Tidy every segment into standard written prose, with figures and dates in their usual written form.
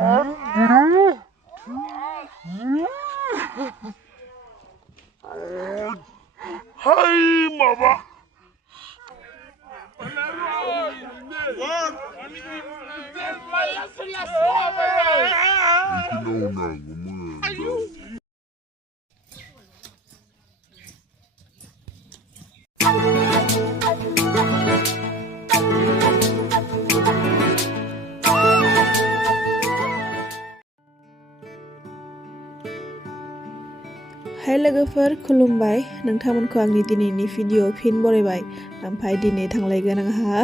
Hai mama. Hai लोगोफोर खुलुमबाय नोंथांमोनखौ आंनि दिनैनि भिडिअ फिन बरायबाय ओमफ्राय दिनै थांलायगोन आंहा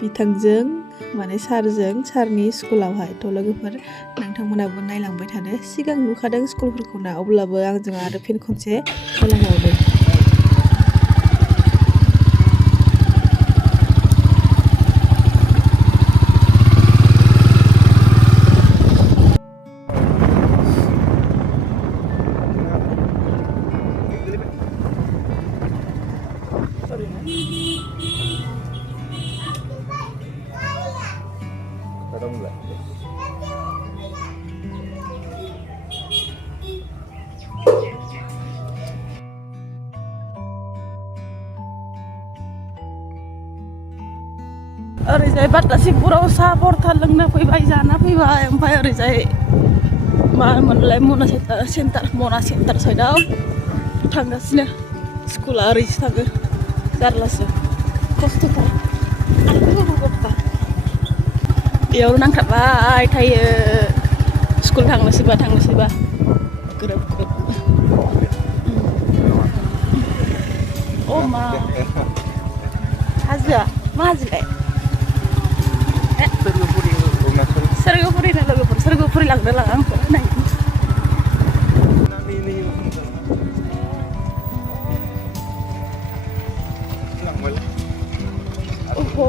बिथांजों माने सारनि स्कुलावहाय थ' लोगोफोर नोंथांमोनाबो नायलांबाय थादो सिगां नुखादों स्कुलफोरखौ ना अब्लाबो आंजों आरो फिन खनसे नायलांबावदों ओरैजाय बाटासिपुराव साहा परथा लोंना फैबाय जाना फैबाय ओमफ्राय ओरैजाय मा मोनलाय मना सेन्टार साइडआव थांगासिनो स्कुला ओरैसो थाङो जारलासो खस्थ'थार बेयावनो नांथाबबाय थायो स्कुल थांनोसैबा ग्रोब अ मा हाजोआ मा हाजोलाय सोरगोफुरिनो लोगोफोर सोरगोफुरि लांनो लाङा आंखौ नाय ओहो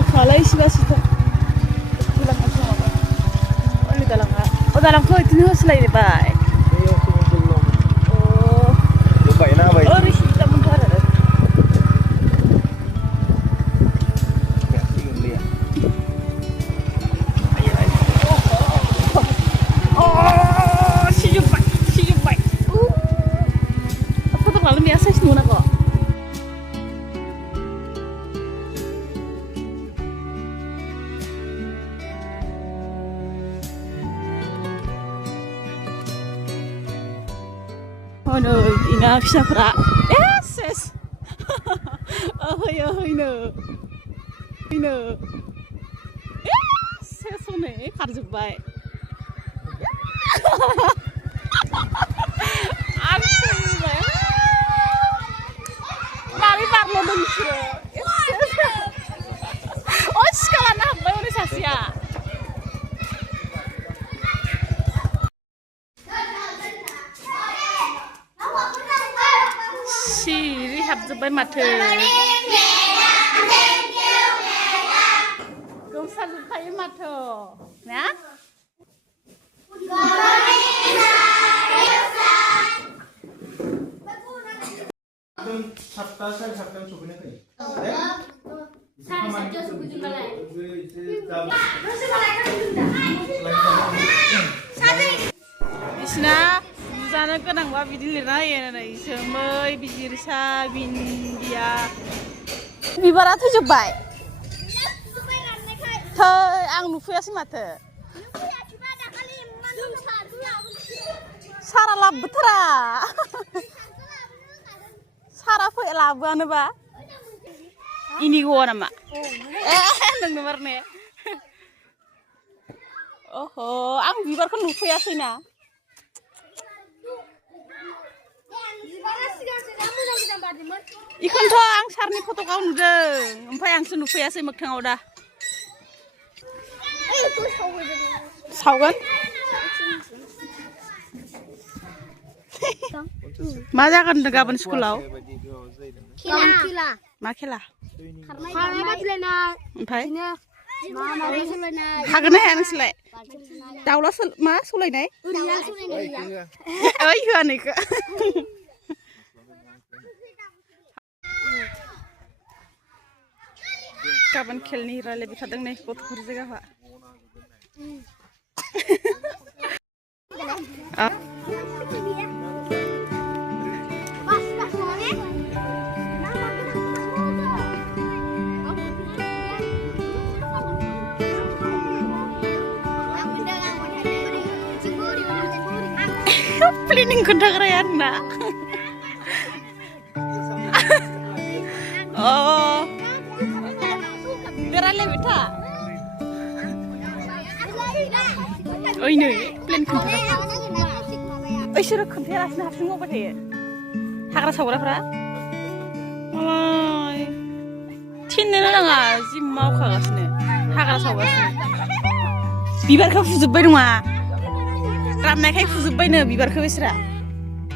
अखालाय इसेबासोथ' लांगासिनो माबा ओरै दालांखौ बिदिनो होसोलायबाय ओरै सिदामोनथ' आरो नै इना फिसाफोरा एस हैनो एस हनै खारजोब्बाय मारै बारल'दों बिसोरो सिखा लानो हाबबाय हनै सासेया सिरि हाबजोब्बाय माथो गोमसारजोबखायो माथो ना बिसिना बुजानो गोनांबा बिदि लिरना होयो नै सोमै बिजिरसा बिन्दिया बिबारा थैजोब्बाय थै आं नुफैयासै माथो सारा लाबोथारा सारा लाबोआनोबा इनिगौआ नामा नोंनो मारने अह आं बिबारखौ नुफैयासैना इखौनोथ' आं सारनि फट'खौ नुदों ओमफ्राय आंसो नुफैयासै मोगथाङाव दा सावगोन मा जागोन होनदों गाबोन स्कुलाव मा खेला ओमफ्राय हागोन ना हाया नोंसोरलाय दाउला मा सलायनाय ओइ होआ नैखौ गाबोन खेलनि रायलायबाय थादों नै गथ'फोर जायगाहा Planning kendaraan nak. Oh, berale beta. Oh ini plan kendaraan. Oh suruh kendaraan nak semua apa dia? Hagra saura fra? Oh, tinnya nanga jim mau kagas ne. Hagra saura. Bibar kau fuzubay numa. Ramai kayak fuzubay ne bibar kau isra.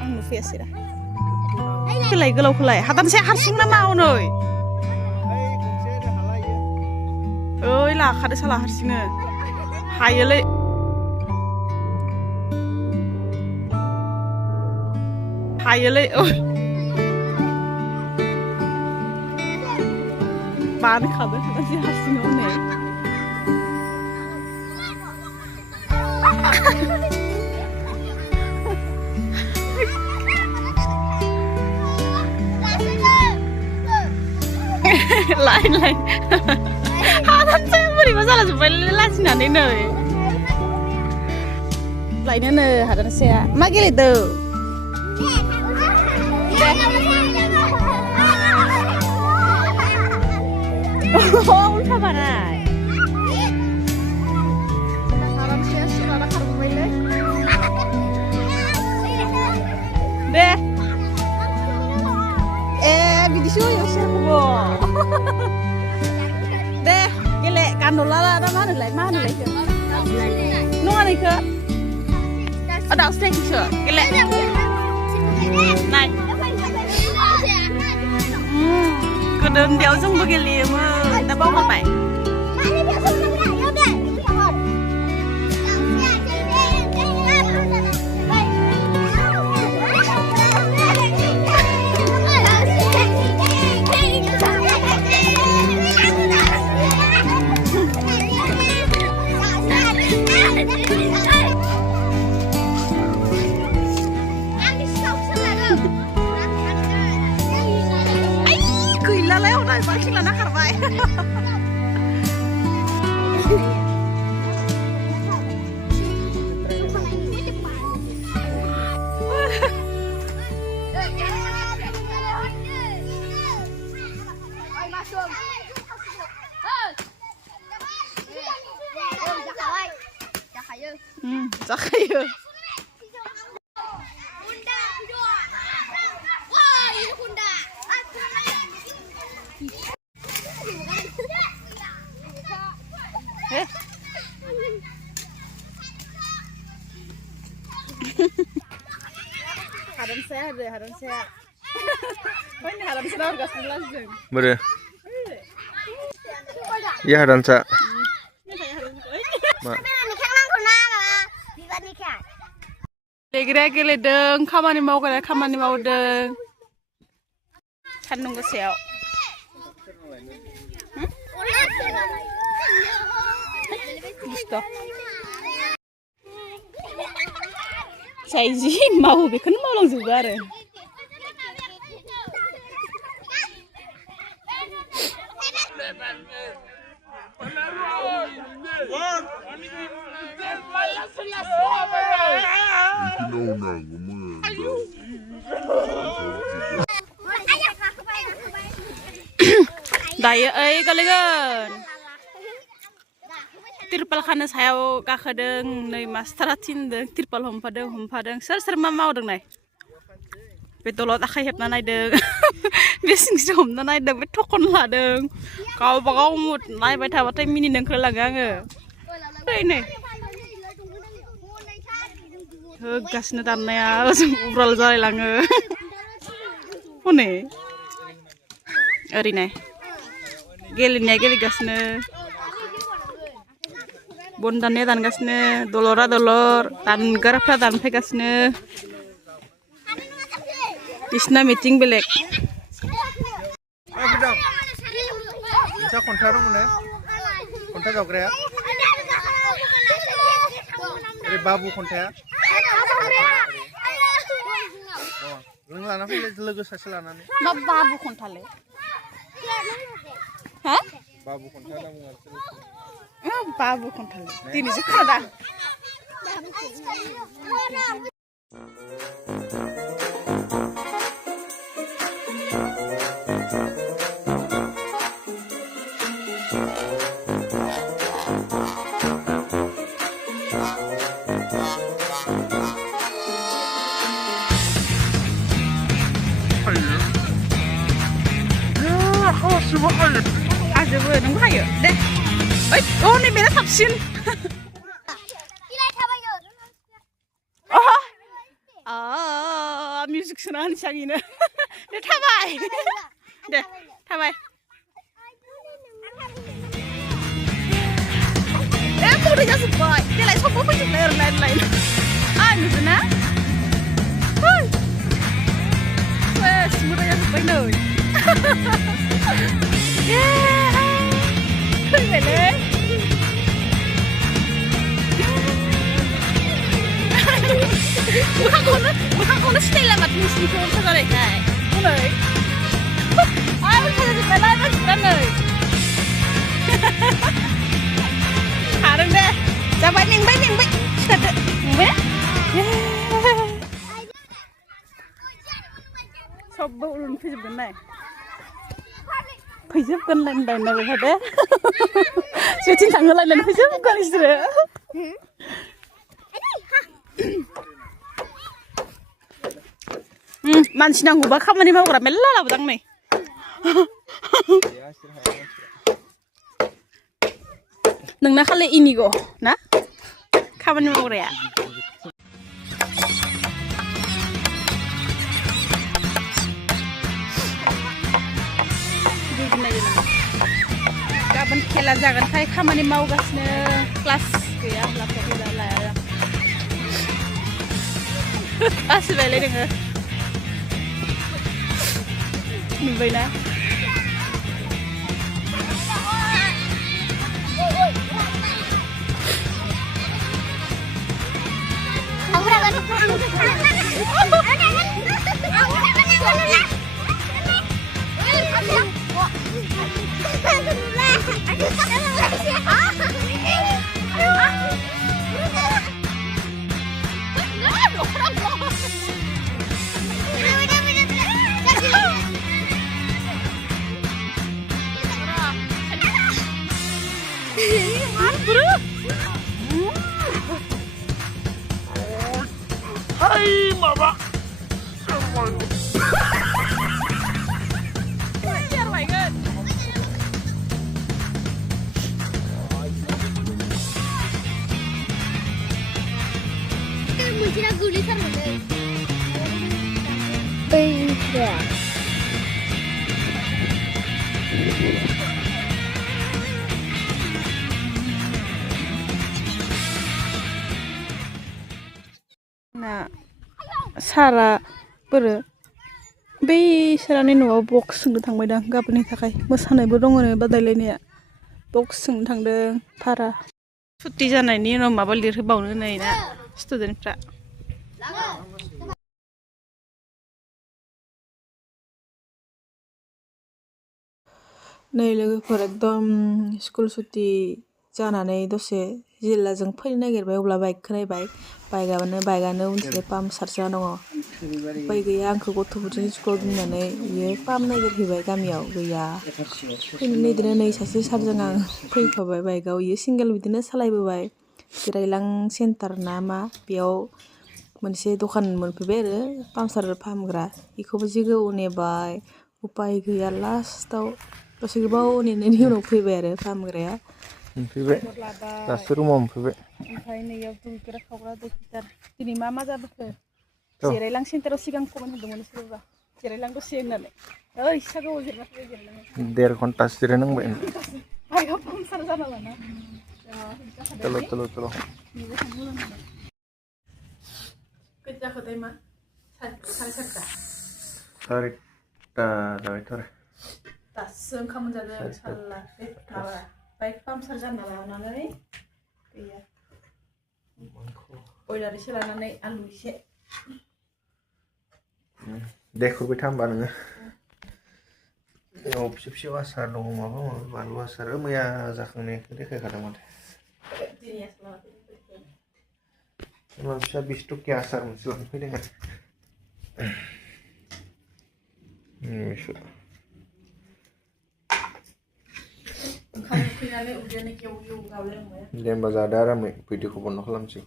Anu fiasira. Kelai gelau kelai. Hatan saya harsing nama onoi. Oh lah kada salah harsingnya. Hayale. Hayale. Oh. Bani kada masih harsing onoi. Lain. Hatan saya beri masalah supaya lelas nanti nih. Lainnya nih hatan saya. Magil itu. Oh, udah mana? Hatan saya sudah ada karbu beli. Deh. Bidisyo yo share ko. Deh, gele kandola na mana lagi? Nung ani ke? Ada steak sih. Gele. Nai. Kedem dia usung begini mah, tak bawa apa? Bakal nak kerbai. Cakayo. Haram saya. Oh ini haram saya harga 11 jeng. Bener. Iya haram saya. Legra geledeng, kamani maudeng. Sandung goseaw. Gusto. Saya izin mau bikin malang juga deh. Daya kalian. Tirpal khana sayaw kakadeng nei masteratin deng tirpal hompadeng ser ma maudeng nai betolot akai hepna nai deng besing som na nai deng betokon la deng kau bagau mut nai bai thabatai mini deng kelagange dei ne gasna tanaya ubral jai lange one ari nai gelinya geli gasna Bondannya dan gasnya, dolora dolor, dan garapnya dan pegasnya. Isna meeting belek. Bidang. Bisa kontar mana? Kontar jauh ya? बाबु खन्थाया नों लाना फैलाय लोगो सासे लानानै मा बाबु खन्थालै हा बाबु खन्था होनना बुङो बाबु खन्थालै दिनैसो खोनादों आजोबो नोंबो हायो दे ओइ अ नैबेना साबसिन मिउजिक सोना होनोसै आं इनो दे थाबाय दे थाबाय ए मोदै जाजोब्बाय देलाय सबबो फैजोबबाय आरो लाइन लाइन नुदोंना बेस मोदै जाजोब्बाय नै फैबायलै मोखांखौनो सिनायला माथो नोंसिनिखौ साजानायखाय हनै साजाजोब्बायलाय मानसिफ्रा नै खारदों दे जाबाय मेंबाय सिखारदो मेंबाय सबबो उरुन फैजोबगोन नाय फैजोबगोन लाइन बेहा दे जेथिं थाङो लाइन फैजोबगोन बिसोरो मानसि नांगौबा खामानि मावग्रा मेल्ला लाबोदां नै नोंना खालि इनिग' ना खामानि मावग्राया गाबोन खेला जागोनखाय खामानि मावगासिनो क्लास गैया लाया बासिबायलै नोङो नुबायना Hai mama सारा बोरो बै सारानि न'आव बक्स सोंनो थांबायदां गाबोननि थाखाय मोसानायबो दङ नो बादायलायनाया बक्स सोंनो थांदों भारा सुटि जानायनि उनाव माबा लिरहोबावनो नै ना स्टुडेन्टफ्रा नै लोगोफोर एकदम स्कुल सुटि जानानै दसे जिल्लाजों फैनो नागिरबाय अब्ला बाइकखौ नायबाय बाइकआनो उनथिंजाय पामसार जाना दङ उपाय गैया आंखौ गथ'फोरजों स्कुलाव दोननानै बियो पाम नागिरहैबाय गामियाव गैया फैनो बिदिनो नै सासे सारजों आं फैफाबाय बाइकआव बियो सिंगेल बिदिनो सालायबोबाय जिरायलां सेन्टार ना मा बेयाव मोनसे दखान मोनफैबाय आरो पामसार फाहामग्रा बेखौबो जि गोबाव नेबाय उपाय गैया लास्टाव दसे गोबाव नेनायनि उनाव फैबाय आरो फाहामग्राया मोनफैबाय दासो रुमाव मोनफैबाय ओमफ्राय नैयाव दुगैग्रा खावग्रा दै फिल्टार दिनै मा जाबोखो जिरायलां सेन्टाराव सिगां खबर होदोंमोन सोरबा जिरायलां दसे होननानै ओइ इसा गोबाव जिरायना फैबाय जिरायलाङो 1.5 घन्टासो जिरायनांबाय बाइकआव पामसार जाना लाना चलो खैथा जाखोथाय मा साराय सारिथा जाबायथ' आरो दासो ओंखाम मोनजादों साल्ला बे माबा बाइक पामसार जाना लानानै गैया बयलार एसे लानानै आलु एसे दे खुरबाय था होमबा नोङो फिसा फिसा आसार दङ माबा माबि बानलु आसार मैया जाखांनायखौ देखायखादों माथो माबा फिसा 20 टकिया आसार मोनसे लांनो फैदों ओंखाम उखैनानै उदैयानो गेव गेव गाबलायलांबाय दे होमबा जादो आरामै भिडिअखौ बन्द' खालामसै